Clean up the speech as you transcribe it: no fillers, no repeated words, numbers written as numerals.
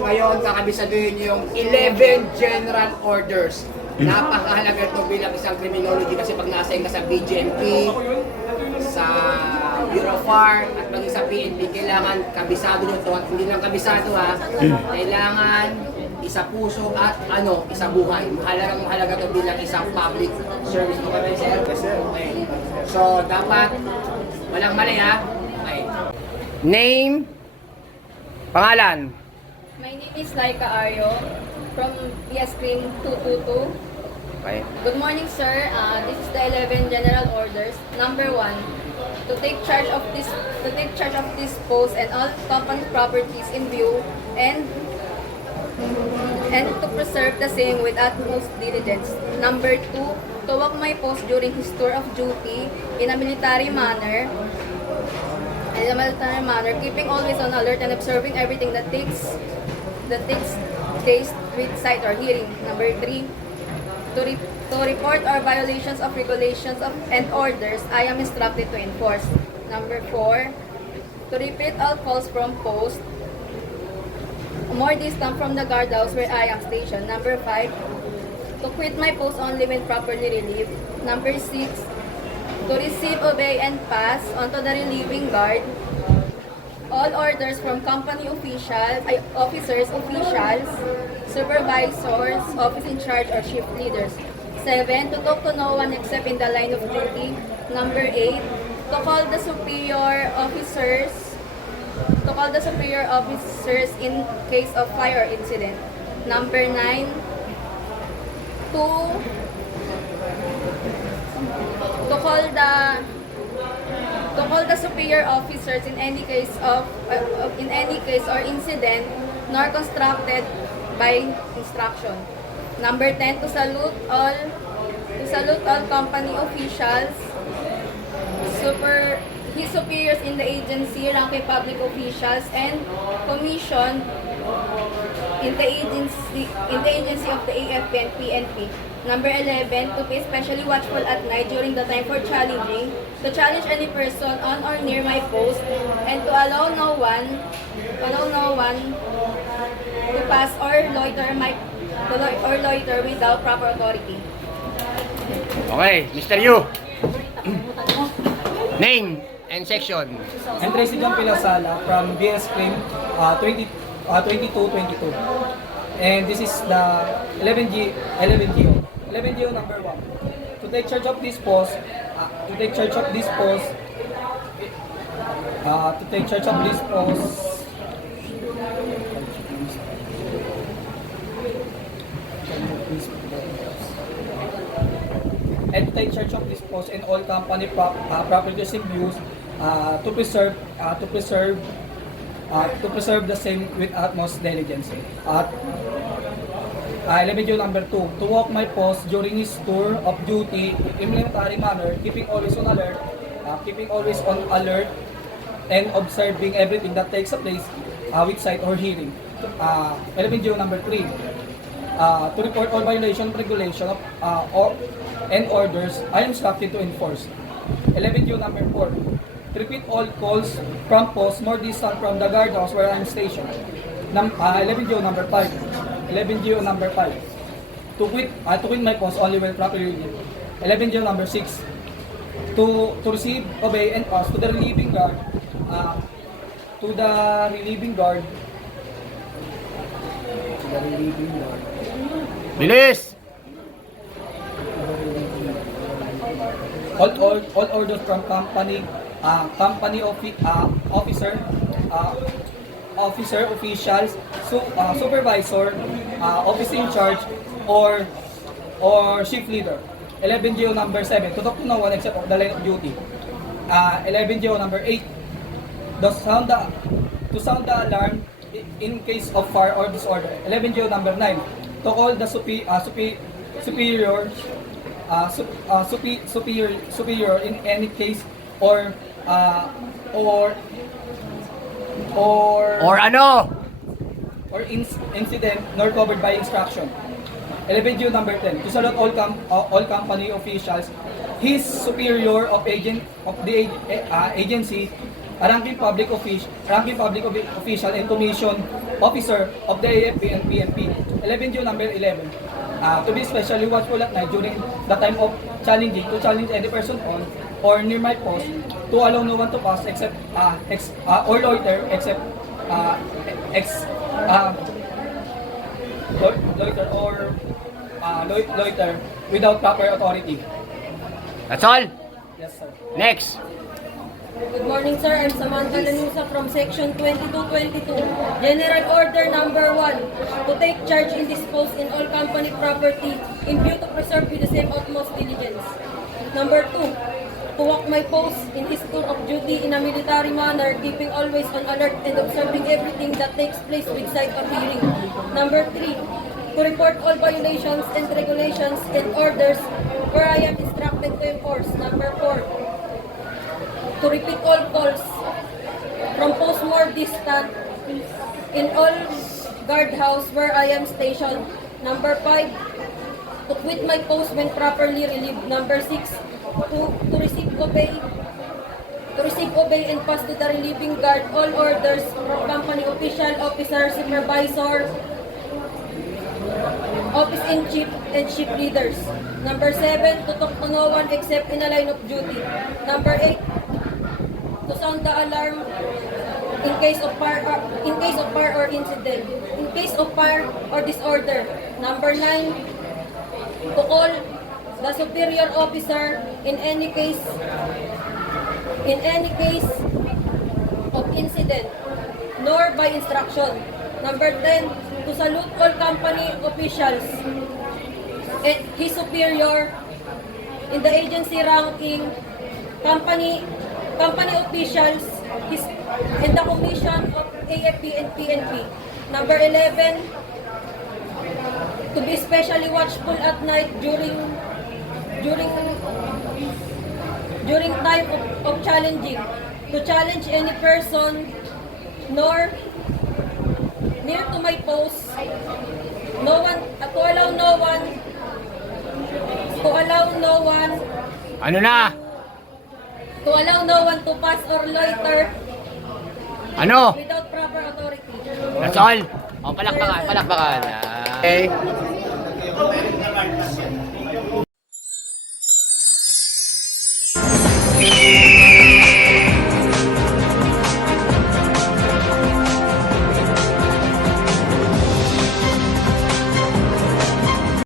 ngayon kakabisaduhin niyo yung 11 General Orders. Napakahalaga ito bilang isang criminology kasi pag nasa ka sa BGMP, sa Bureau of Fire, at maging sa PNP, kailangan kabisado nyo ito. At hindi lang kabisado ha, kailangan isa puso at isa buhay. Mahalaga ito bilang isang public service. Okay, sir? Yes, sir. Okay. So, dapat walang mali ha. Okay. Name, pangalan. My name is Laika Aryo from PS Cream 222. Okay. Good morning, sir. This is the 11 General Orders. Number 1, to take charge of this post and all company properties in view and to preserve the same with utmost diligence. Number 2, to walk my post during his tour of duty in a military manner, keeping always on alert and observing everything that takes place with sight or hearing. Number 3, to report or violations of regulations and orders I am instructed to enforce. Number 4, to repeat all calls from post more distant from the guardhouse where I am stationed. Number 5, to quit my post only when properly relieved. Number 6, to receive, obey, and pass onto the relieving guard all orders from company officers, supervisors, office in charge, or shift leaders. 7, to talk to no one except in the line of duty. Number 8, to call the superior officers in case of fire incident. Number 9, to call the superior officers in any case or incident nor constructed by instruction. Number 10, to salute all company officials, his superiors in the agency, ranking public officials, and commission in the agency of the AFP and PNP. Number 11, to be especially watchful at night during the time for challenging, to challenge any person on or near my post, and to allow no one to pass or loiter without proper authority. Okay, Mr. Yu. Name and section. I'm Tracy John Pilasala from BS Cream 2222. And this is the 11GO. 11GO number 1. To take charge of this post, and all company properties in use to preserve the same with utmost diligence. 11 number 2, to walk my post during his tour of duty in military manner, keeping always on alert and observing everything that takes place with sight or hearing. 11 number 3, to report all violation of regulation and orders I am instructed to enforce. 11 number 4, to repeat all calls from posts more distant from the guardhouse where I am stationed. 11 number 5, to quit my post only when properly relieved. 11 number 6, to receive, obey, and pass to the relieving guard, Bilis! all orders from company officer, officials, supervisor, office in charge, or shift leader. 11GO number 7, to talk to no one except of the line of duty. 11GO number 8, to sound the alarm in case of fire or disorder. 11GO number 9, to call the superior in any case or incident nor covered by instruction. 11GO number 10, to salute all company officials, his superior of the agency, official and commission officer of the AFP and PNP. 11 June number 11. To be especially watchful at night during the time of challenging, to challenge any person on or near my post, to allow no one to pass except or loiter except loiter without proper authority. That's all. Yes, sir. Next. Good morning, sir. I'm Samantha Lanusa from Section 2222. General Order Number 1. To take charge and dispose in all company property in view to preserve with the same utmost diligence. Number 2. To walk my post in his tour of duty in a military manner, keeping always on alert and observing everything that takes place with sight of hearing. Number 3. To report all violations and regulations and orders where I am instructed to enforce. Number 4. To repeat all calls from post more distant in all guardhouse where I am stationed. Number 5, to quit my post when properly relieved. Number 6, to receive, obey, and pass to the relieving guard all orders from company official, officer, supervisor, office-in-chief, and ship leaders. Number 7, to talk to no one except in a line of duty. Number 8, to sound the alarm in case of fire or incident. In case of fire or disorder. Number 9, to call the superior officer in any case of incident, nor by instruction. Number 10, to salute all company officials and his superior in the agency ranking, company officials, and the commission of AFP and PNP. Number 11, to be especially watchful at night during time of challenging, to challenge any person nor near to my post, to allow no one to pass or loiter Ano? without proper authority. That's all. O, palakpakan. Okay.